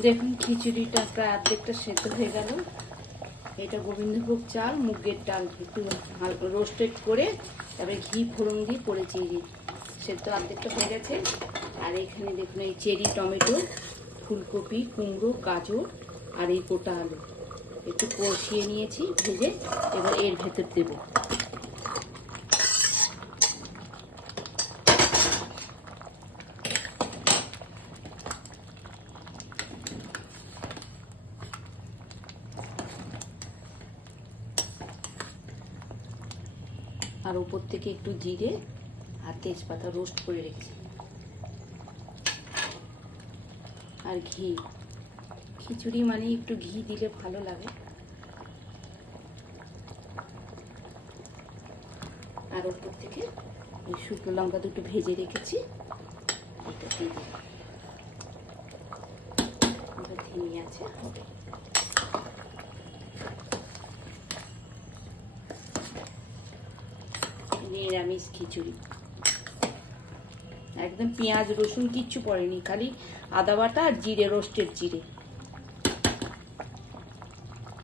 দেখুন খিচুড়িটা প্রায় অর্ধেকটা সেদ্ধ হয়ে গেল। এটা গোবিন্দভোগ চাল, মুগের ডাল একটু রোস্টেড করে তারপরে ঘি ফোড়ন দিয়ে করেছি। সেদ্ধ অর্ধেকটা হয়ে গেছে। আর এখানে দেখুন এই চেরি টমেটো, ফুলকপি, কুমড়ো, গাজর আর এই গোটা আলু একটু কষিয়ে নিয়েছি ভেজে। এবার এর ভেতর দেবো। আর উপর থেকে একটু জিরে আর তেজপাতা রোস্ট করে রেখেছি, আর ঘি। খিচুড়ি মানে একটু ঘি দিলে ভালো লাগে। আর উপর থেকে এই শুকনো লঙ্কা দুটো ভেজে রেখেছি, এটা দিয়ে দিলাম। ধিমি আছে। নিরামিষ খিচুড়ি, একদম পেঁয়াজ রসুন কিচ্ছু পড়েনি, খালি আদা বাটা আর জিরে, রোস্টেড জিরে।